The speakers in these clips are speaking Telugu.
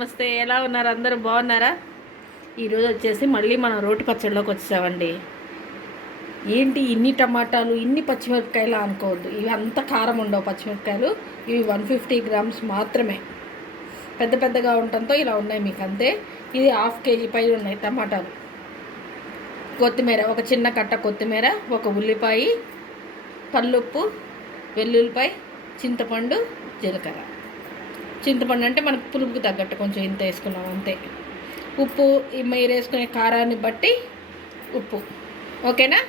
నమస్తే, ఎలా ఉన్నారు? అందరూ బాగున్నారా? ఈరోజు వచ్చేసి మళ్ళీ మనం రోటి పచ్చడిలోకి వచ్చామండి. ఏంటి ఇన్ని టమాటాలు, ఇన్ని పచ్చిమిరపకాయలు అనుకోవద్దు. ఇవి అంత కారం ఉండవు పచ్చిమిరపకాయలు. ఇవి 150 గ్రామ్స్ మాత్రమే. పెద్ద పెద్దగా ఉండటంతో ఇలా ఉన్నాయి మీకు అంతే. ఇది 1/2 కేజీ పై ఉన్నాయి టమాటాలు. కొత్తిమీర, ఒక చిన్న కట్ట కొత్తిమీర, ఒక ఉల్లిపాయ, కల్లుప్పు, వెల్లుల్లిపాయ, చింతపండు, జీలకర్ర. చింతపండు అంటే మనకు పులుపుకి తగ్గట్టు కొంచెం ఇంత వేసుకున్నాం అంతే. ఉప్పు మీరు వేసుకునే కారాన్ని బట్టి ఉప్పు. ఓకేనా?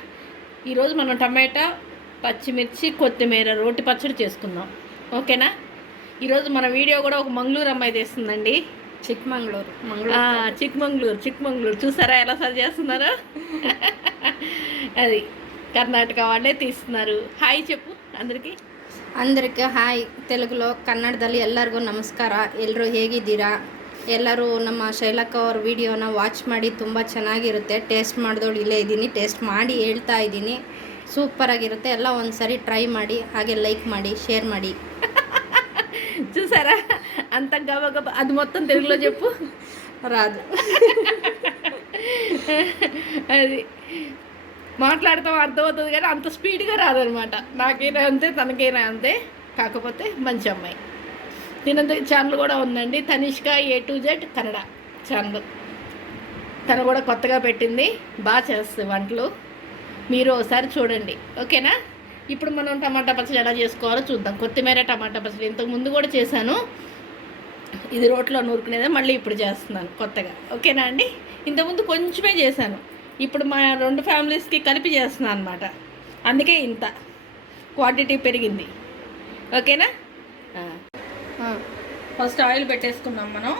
ఈరోజు మనం టమాటా, పచ్చిమిర్చి, కొత్తిమీర రోటి పచ్చడి చేసుకుందాం. ఓకేనా? ఈరోజు మన వీడియో కూడా ఒక మంగళూరు అమ్మాయి తీస్తుందండి. చిక్మంగళూరు చూసారా ఎలా సరి చేస్తున్నారో? అది కర్ణాటక వాళ్ళే తీస్తున్నారు. హాయ్ చెప్పు అందరికీ ಹಾಯ್. ತೆಲುಗುలో ಕನ್ನಡದಲ್ಲಿ ಎಲ್ಲರಿಗೂ ನಮಸ್ಕಾರ. ಎಲ್ಲರೂ ಹೇಗಿದ್ದೀರಾ? ಎಲ್ಲರೂ ನಮ್ಮ ಶೈಲಕ್ಕ ಅವ್ರ ವಿಡಿಯೋನ ವಾಚ್ ಮಾಡಿ ತುಂಬ ಚೆನ್ನಾಗಿರುತ್ತೆ. ಟೇಸ್ಟ್ ಮಾಡಿದೋಳು ಇಲ್ಲೇ ಇದ್ದೀನಿ, ಟೇಸ್ಟ್ ಮಾಡಿ ಹೇಳ್ತಾ ಇದ್ದೀನಿ. సూపరాగిರುತ್ತೆ. ಎಲ್ಲ ಒಂದು ಸರಿ ಟ್ರೈ ಮಾಡಿ, ಹಾಗೆ లైక్ ಮಾಡಿ, షేర్ ಮಾಡಿ. చూసారా అంత గబగబ అది మొత్తం తెలుగులో చెప్పు. రాదు. అది మాట్లాడతాం అర్థమవుతుంది కానీ అంత స్పీడ్గా రాదనమాట. నాకైనా అంతే, తనకైనా అంతే. కాకపోతే మంచి అమ్మాయి. తినంత ఛానల్ కూడా ఉందండి, Tanishq A to Z Kannada channel. తను కూడా కొత్తగా పెట్టింది, బాగా చేస్తుంది వంటలు. మీరు ఒకసారి చూడండి. ఓకేనా? ఇప్పుడు మనం టమాటా పచ్చడి ఎలా చేసుకోవాలో చూద్దాం. కొత్తిమీర టమాటా పచ్చడి ఇంతకు ముందు కూడా చేశాను. ఇది రోట్లో నూరుకునేదే మళ్ళీ ఇప్పుడు చేస్తున్నాను కొత్తగా. ఓకేనా అండి? ఇంతకుముందు కొంచెమే చేశాను, ఇప్పుడు మా 2 ఫ్యామిలీస్కి కలిపి చేస్తున్నాను అనమాట. అందుకే ఇంత క్వాంటిటీ పెరిగింది. ఓకేనా? ఫస్ట్ ఆయిల్ పెట్టేసుకున్నాం మనం.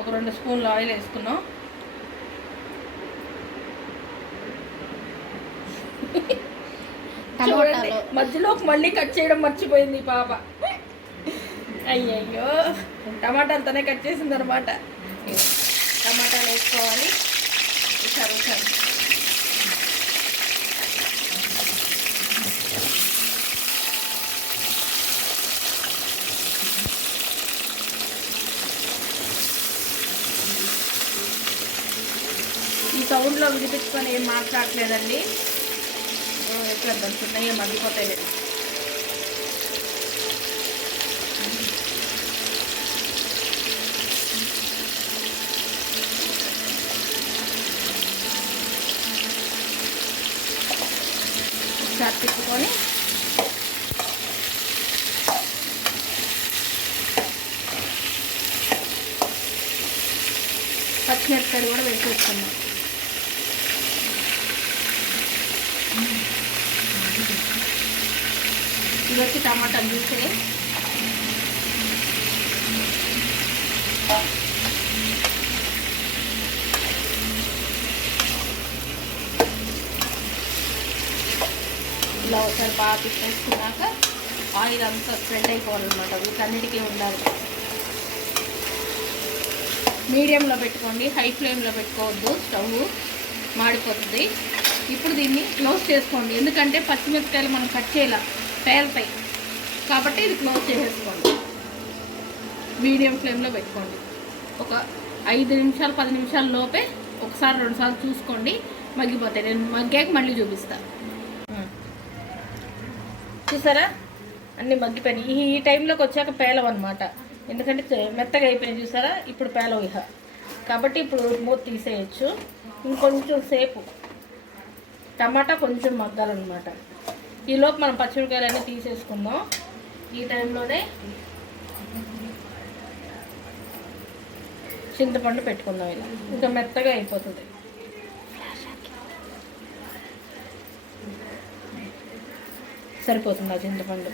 ఒక 2 స్పూన్లు ఆయిల్ వేసుకున్నాం. చూడండి, మధ్యలోకి మళ్ళీ కట్ చేయడం మర్చిపోయింది పాప. అయ్యయ్యో, టమాటాలతోనే కట్ చేసింది అనమాట. టమాటాలు వేసుకోవాలి. ఒకసారి ఈ సౌండ్లో వినిపించుకొని ఏం మాట్లాడలేదండి. ఎట్లా దంచున్నాయో మగ్గిపోతాయి లేదు. ఒకసారి తిప్పుకొని పచ్చిమిరపకాయలు కూడా వేసేసుకున్నాం. ఇది వచ్చి టమాటా జ్యూసే. ఇలా ఒకసారి బాగా తిప్పేసుకున్నాక ఆయిల్ అంతా స్ప్రెడ్ అయిపోవాలన్నమాట. వీటన్నిటికీ ఉండాలి. మీడియంలో పెట్టుకోండి, హై ఫ్లేమ్లో పెట్టుకోవద్దు, స్టవ్ మాడిపోతుంది. ఇప్పుడు దీన్ని క్లోజ్ చేసుకోండి, ఎందుకంటే పచ్చిమిరపకాయలు మనం కట్ చేయాల, పేలుతాయి కాబట్టి ఇది క్లోజ్ చేసేసుకోండి. మీడియం ఫ్లేమ్లో పెట్టుకోండి. ఒక 5 నిమిషాలు 10 నిమిషాల లోపే ఒకసారి 2 సార్లు చూసుకోండి, మగ్గిపోతాయి. నేను మగ్గాక మళ్ళీ చూపిస్తాను. చూసారా అన్నీ మగ్గిపోయినాయి. ఈ టైంలోకి వచ్చాక పేలవన్నమాట, ఎందుకంటే మెత్తగా అయిపోయినాయి. చూసారా ఇప్పుడు పేలవు ఇహ, కాబట్టి ఇప్పుడు మూత తీసేయచ్చు. ఇంకొంచెం సేపు టమాటా కొంచెం మగ్గాలన్నమాట. ఈలోపు మనం పచ్చిమిరపకాయలన్నీ తీసేసుకుందాం. ఈ టైంలోనే చింతపండు పెట్టుకుందాం. ఇలా ఇంకా మెత్తగా అయిపోతుంది. సరిపోతుంది ఆ చింతపండు.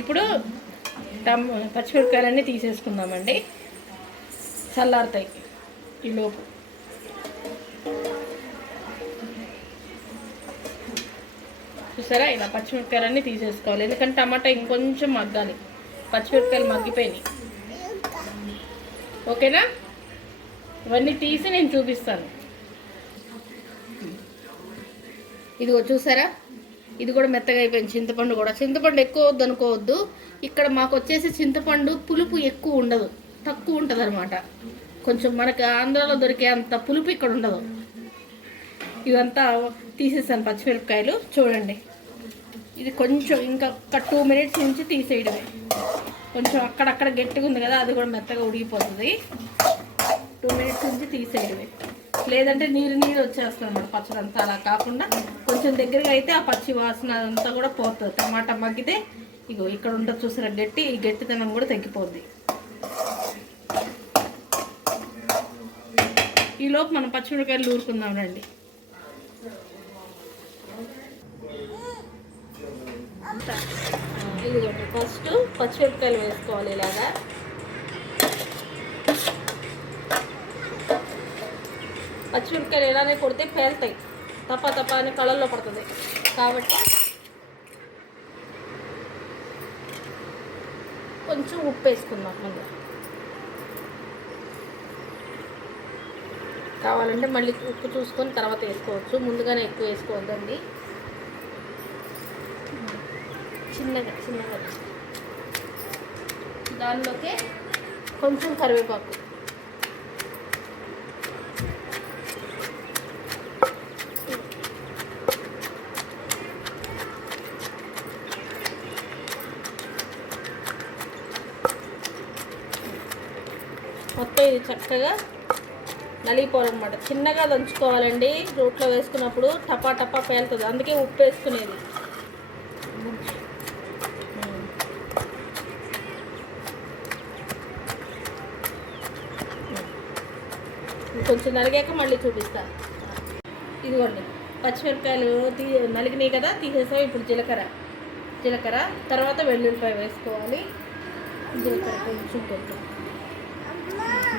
ఇప్పుడు పచ్చిమిరపకాయలన్నీ తీసేసుకుందామండి, చల్లారుతాయి ఈలోపు. చూసారా ఇలా పచ్చిమిరపకాయలన్నీ తీసేసుకోవాలి, ఎందుకంటే టమాటా ఇంకొంచెం మగ్గాలి. పచ్చిమిరపకాయలు మగ్గిపోయినాయి. ఓకేనా? ఇవన్నీ తీసి నేను చూపిస్తాను. ఇదిగో చూసారా ఇది కూడా మెత్తగా అయిపోయింది. చింతపండు కూడా, చింతపండు ఎక్కువ వద్దు అనుకోవద్దు. ఇక్కడ మాకు వచ్చేసి చింతపండు పులుపు ఎక్కువ ఉండదు, తక్కువ ఉంటుంది అనమాట. కొంచెం మనకు ఆంధ్రాలో దొరికే అంత పులుపు ఇక్కడ ఉండదు. ఇవంతా తీసేసాను పచ్చిమిరపకాయలు. చూడండి, ఇది కొంచెం ఇంకా 2 మినిట్స్ నుంచి తీసేయడమే. కొంచెం అక్కడక్కడ గట్టిగా ఉంది కదా, అది కూడా మెత్తగా ఉడిగిపోతుంది. 2 మినిట్స్ నుంచి తీసేయడమే, లేదంటే నీరు నీరు వచ్చేస్తుంది అన్నమాట పచ్చడి అంతా. అలా కాకుండా కొంచెం దగ్గరగా అయితే ఆ పచ్చి వాసన అదంతా కూడా పోతుంది. టమాటా మగ్గితే ఇగో ఇక్కడ ఉంటుంది చూసారా గట్టి, ఈ గట్టితనం కూడా తగ్గిపోద్ది. ఈలోపు మనం పచ్చిమిరపకాయలు ఊరుకుందాం రండి. ఇదిగోండి, ఫస్ట్ పచ్చిమిరపకాయలు వేసుకోవాలి ఇలాగా. పచ్చిమిరపకాయలు ఎలానే కొడితే పేలుతాయి, తప్ప తప్ప అని కళ్ళల్లో పడుతుంది. కాబట్టి కొంచెం ఉప్పు వేసుకుందాం మళ్ళీ. కావాలంటే మళ్ళీ ఉప్పు చూసుకొని తర్వాత వేసుకోవచ్చు, ముందుగానే ఎక్కువ వేసుకోవద్దండి. చిన్నగా చిన్నగా దానిలోకి కొంచెం కరివేపాకు, మొత్తం ఇది చక్కగా నలిగిపోవాలన్నమాట. చిన్నగా దంచుకోవాలండి, రోట్లో వేసుకున్నప్పుడు టపా టపా పేలుతుంది, అందుకే ఉప్పు వేసుకునేది. కొంచెం నలిగాక మళ్ళీ చూపిస్తాను. ఇదిగోండి, పచ్చిమిరపకాయలు నలిగినాయి కదా, తీసేసాం. ఇప్పుడు జీలకర్ర తర్వాత వెల్లుల్లిపాయ వేసుకోవాలి. జీలకర్ర కొంచెం కొంచెం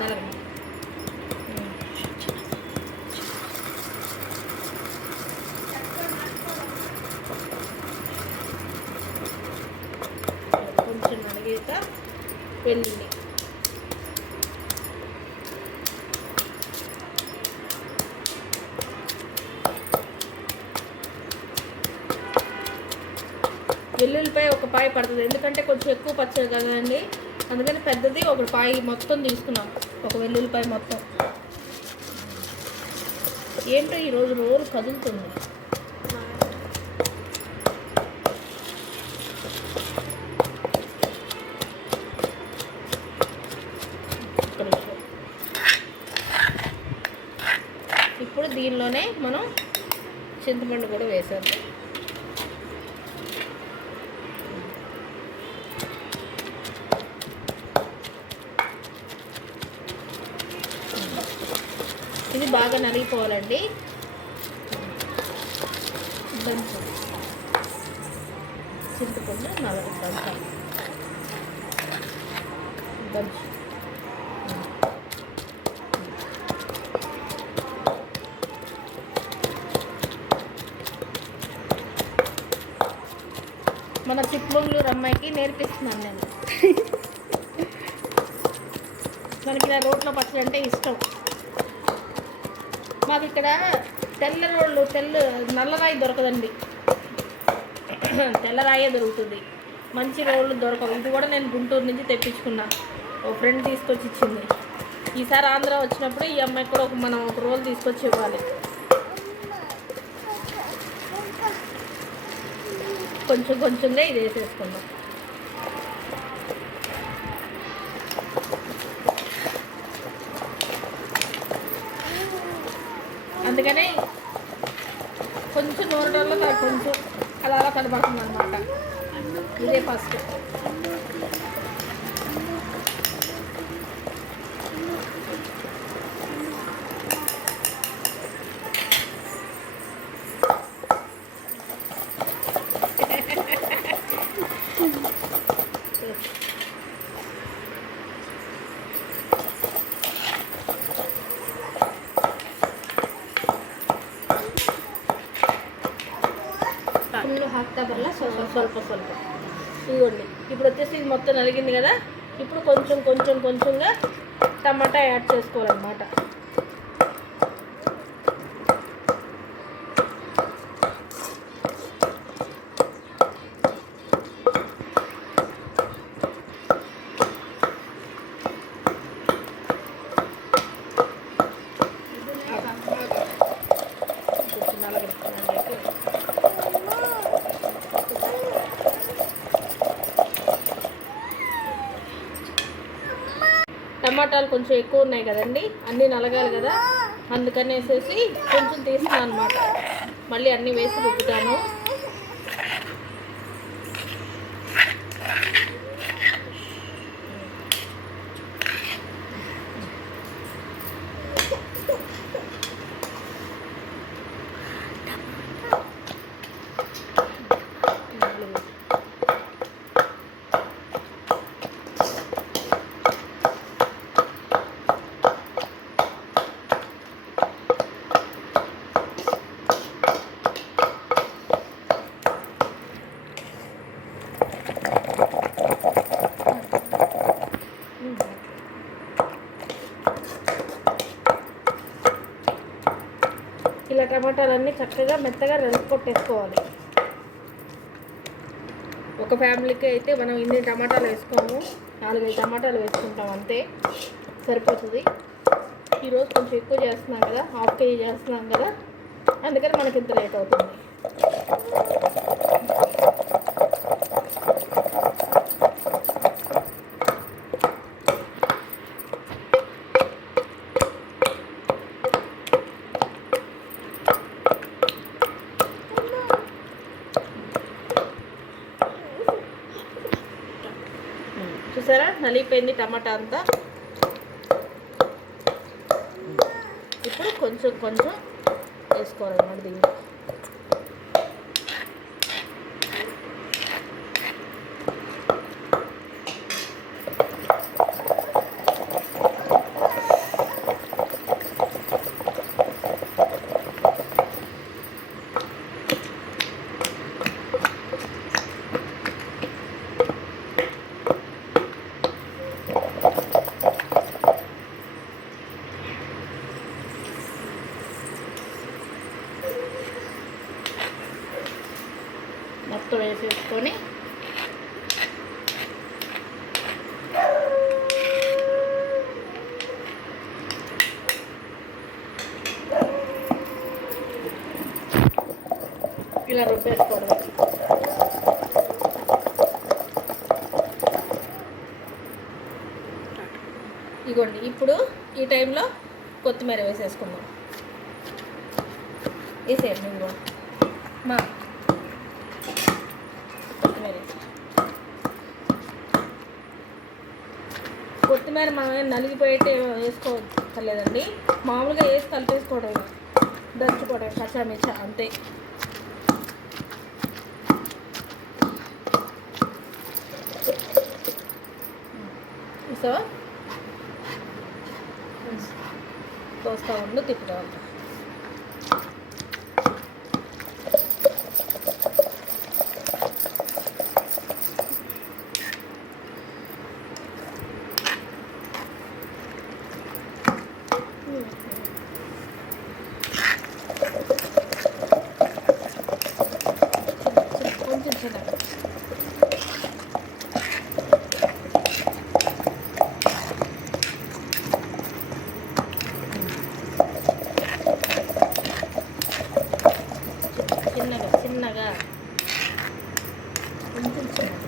నలగ, కొంచెం నలిగాక వెల్లుల్లి, వెల్లుల్లిపాయ ఒక పాయ పడుతుంది, ఎందుకంటే కొంచెం ఎక్కువ పచ్చడి కదండి, అందుకని పెద్దది ఒక పాయ మొత్తం తీసుకున్నాం, ఒక వెల్లుల్లిపాయ మొత్తం. ఏంటో ఈరోజు రోజు కదులుతుంది. ఇప్పుడు దీనిలోనే మనం చింతపండు కూడా వేసాము. ఇది బాగా నలిగిపోవాలండి. చింతపండు దంచాలి. మన చిక్మంగళూరు అమ్మాయికి నేర్పిస్తున్నాను నేను. మనకి ఇలా రోట్లో పచ్చడి అంటే ఇష్టం. మాకు ఇక్కడ నల్లరాయి దొరకదండి, తెల్లరాయే దొరుకుతుంది. మంచి రోళ్ళు దొరకవు. ఇది కూడా నేను గుంటూరు నుంచి తెప్పించుకున్నా, ఒక ఫ్రెండ్ తీసుకొచ్చి ఇచ్చింది. ఈసారి ఆంధ్ర వచ్చినప్పుడు ఈ అమ్మాయికి కూడా మనం ఒక రోల్ తీసుకొచ్చి ఇవ్వాలి. కొంచెం కొంచెంగా ఇది వేసేసుకుందాం. అందుకనే కొంచెం నూనెలో కొంచెం అలా అలా కనబడుతుంది అనమాట. ఇదే ఫస్ట్. ఫుల్ ಹಾಕ್ತಾ ಬರಲ್ಲ, ಸ್ವಲ್ಪ ఇదిగోండి. ఇప్పుడు వచ్చేసి ఇది మొత్తం నలిగింది కదా, ఇప్పుడు కొంచెంగా టమాటా యాడ్ చేసుకోవాలన్నమాట. టమాటాలు కొంచెం ఎక్కువ ఉన్నాయి కదండి, అన్నీ నలగాలి కదా, అందుకనేసేసి కొంచెం తీస్తున్నాను అనమాట. మళ్ళీ అన్నీ వేసి రుబ్బుతాను. ఇలా టమాటాలన్నీ చక్కగా మెత్తగా కొట్టేసుకోవాలి. ఒక ఫ్యామిలీకి అయితే మనం ఇన్ని టమాటాలు వేసుకోము, 4-5 టమాటాలు వేసుకుంటాం అంతే, సరిపోతుంది. ఈరోజు కొంచెం ఎక్కువ చేస్తున్నాం కదా, 1/2 kg చేస్తున్నాం కదా, అందుకని మనకి ఇంత లేట్ అవుతుంది. చూసారా, నలిగిపోయింది టమాటా అంతా. ఇప్పుడు కొంచెం కొంచెం వేసుకోవాలన్నమాట దీంట్లో. మొత్తం వేసేసుకొని ఇలా రుబ్బేసుకోవడం. ఇగోండి, ఇప్పుడు ఈ టైంలో కొత్తిమీర వేసేసుకుందాం. వేసేయండి ఇంకో మా కొత్తిమీర మనం నలిగిపోయేట్టే వేసుకోలేదండి, మామూలుగా వేసి కలిపేసుకోవడం, దంచుకోవడం కచ్చామిచ్చా అంతే. సో తోస్తా ఉండు, తిప్పుతా ఉంటా. కొంచెం చిన్నగా చిన్నగా కొంచెం చిన్నగా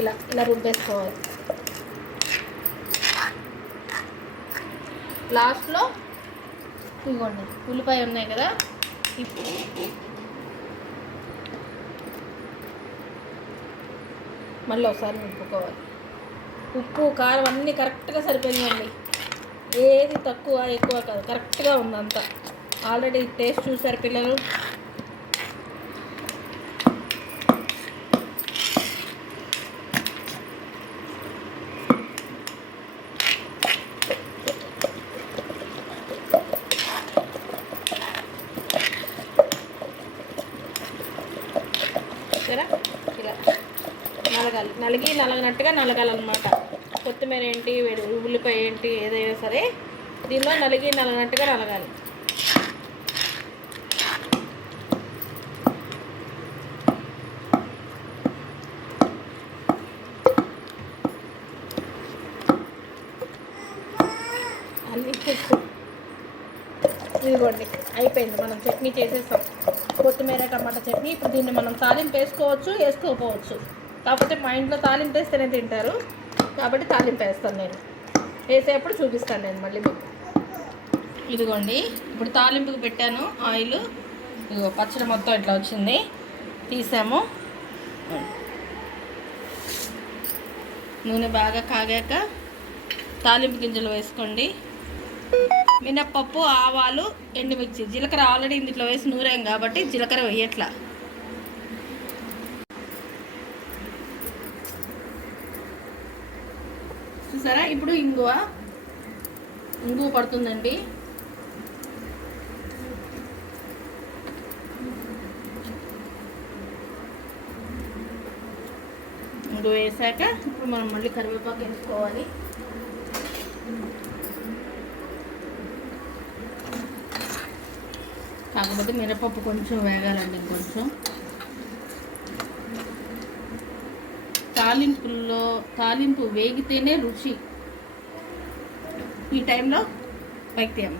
ఇలా ఇలా రుబ్బేసుకోవాలి. లాస్ట్లో ఇదిగోండి ఉల్లిపాయ ఉన్నాయి కదా, మళ్ళీ ఒకసారి నింపుకోవాలి. ఉప్పు కారం అన్నీ కరెక్ట్గా సరిపోయినాయండి, ఏది తక్కువ ఎక్కువ కాదు, కరెక్ట్గా ఉందంతా. ఆల్రెడీ టేస్ట్ చూసారు పిల్లలు. ఇలా నలగినట్టుగా నలగాలన్నమాట. కొత్తిమీర ఏంటి, ఉల్లిపాయ ఏంటి, ఏదైనా సరే దీనిలో నలిగినట్టుగా నలగాలి. అన్నీ ఇదిగోండి అయిపోయింది, మనం చట్నీ చేసేస్తాం. కొత్తిమీర టమాటా చట్నీ. ఇప్పుడు దీన్ని మనం తాలింపు వేసుకోవచ్చు, వేసుకోకపోవచ్చు. కాకపోతే మా ఇంట్లో తాలింపు వేస్తేనే తింటారు కాబట్టి తాలింపు వేస్తాను నేను. వేసేటప్పుడు చూపిస్తాను నేను మళ్ళీ మీకు. ఇదిగోండి ఇప్పుడు తాలింపుకి పెట్టాను ఆయిల్. ఇదిగో పచ్చడి మొత్తం ఇట్లా వచ్చింది, తీసాము. నూనె బాగా కాగాక తాలింపు గింజలు వేసుకోండి. మినప్పప్పు, ఆవాలు, ఎండుమిర్చి, జీలకర్ర ఆల్రెడీ ఇందులో వేసి నూరాం కాబట్టి జీలకర్ర వేయట్లా. చూసారా? ఇప్పుడు ఇంగువ పడుతుందండి. ఇంగువ వేసాక ఇప్పుడు మనం మళ్ళీ కరివేపాకు వేసుకోవాలి. కాకపోతే మినపప్పు కొంచెం వేగాలండి. కొంచెం తాలింపు వేగితేనే రుచి. ఈ టైంలో పైకి తీయం,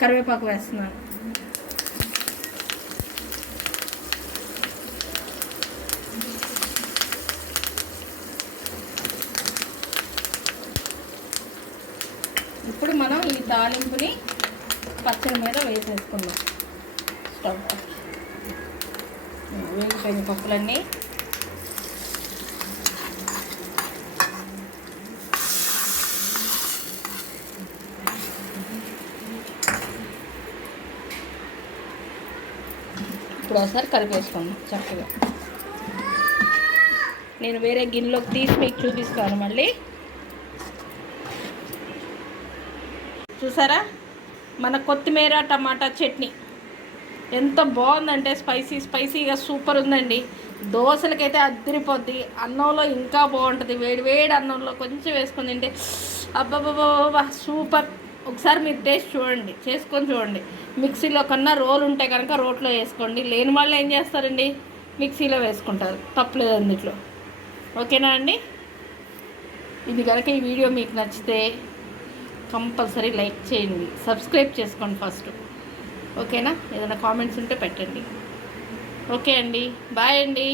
కరివేపాకు వేస్తున్నాను. ఇప్పుడు మనం ఈ తాలింపుని పచ్చడి మీద వేసేసుకుందాం. స్టవ్ వేగిపోయిన పప్పులన్నీ ఇప్పుడు ఒకసారి కలిపేసుకుందాం చక్కగా. నేను వేరే గిన్నెలోకి తీసి మీకు చూపిస్తాను మళ్ళీ. చూసారా? మన కొత్తిమీర టమాటా చట్నీ ఎంత బాగుందంటే స్పైసీగా సూపర్ ఉందండి. దోశలకైతే అద్దరిపోద్ది, అన్నంలో ఇంకా బాగుంటుంది. వేడి అన్నంలో కొంచెం వేసుకొని తింటే అబ్బబ్బబ్బా సూపర్. ఒకసారి మీరు టేస్ట్ చూడండి, చేసుకొని చూడండి. మిక్సీలో కన్నా రోలు ఉంటే కనుక రోట్లో వేసుకోండి. లేని వాళ్ళు ఏం చేస్తారండి, మిక్సీలో వేసుకుంటారు. తప్పలేదు అందులో. ఓకేనా అండి? ఇది కనుక ఈ వీడియో మీకు నచ్చితే కంపల్సరీ లైక్ చేయండి, సబ్స్క్రైబ్ చేసుకోండి ఫస్ట్. ఓకేనా? ఏదైనా కామెంట్స్ ఉంటే పెట్టండి. ఓకే అండి, బాయ్ అండి.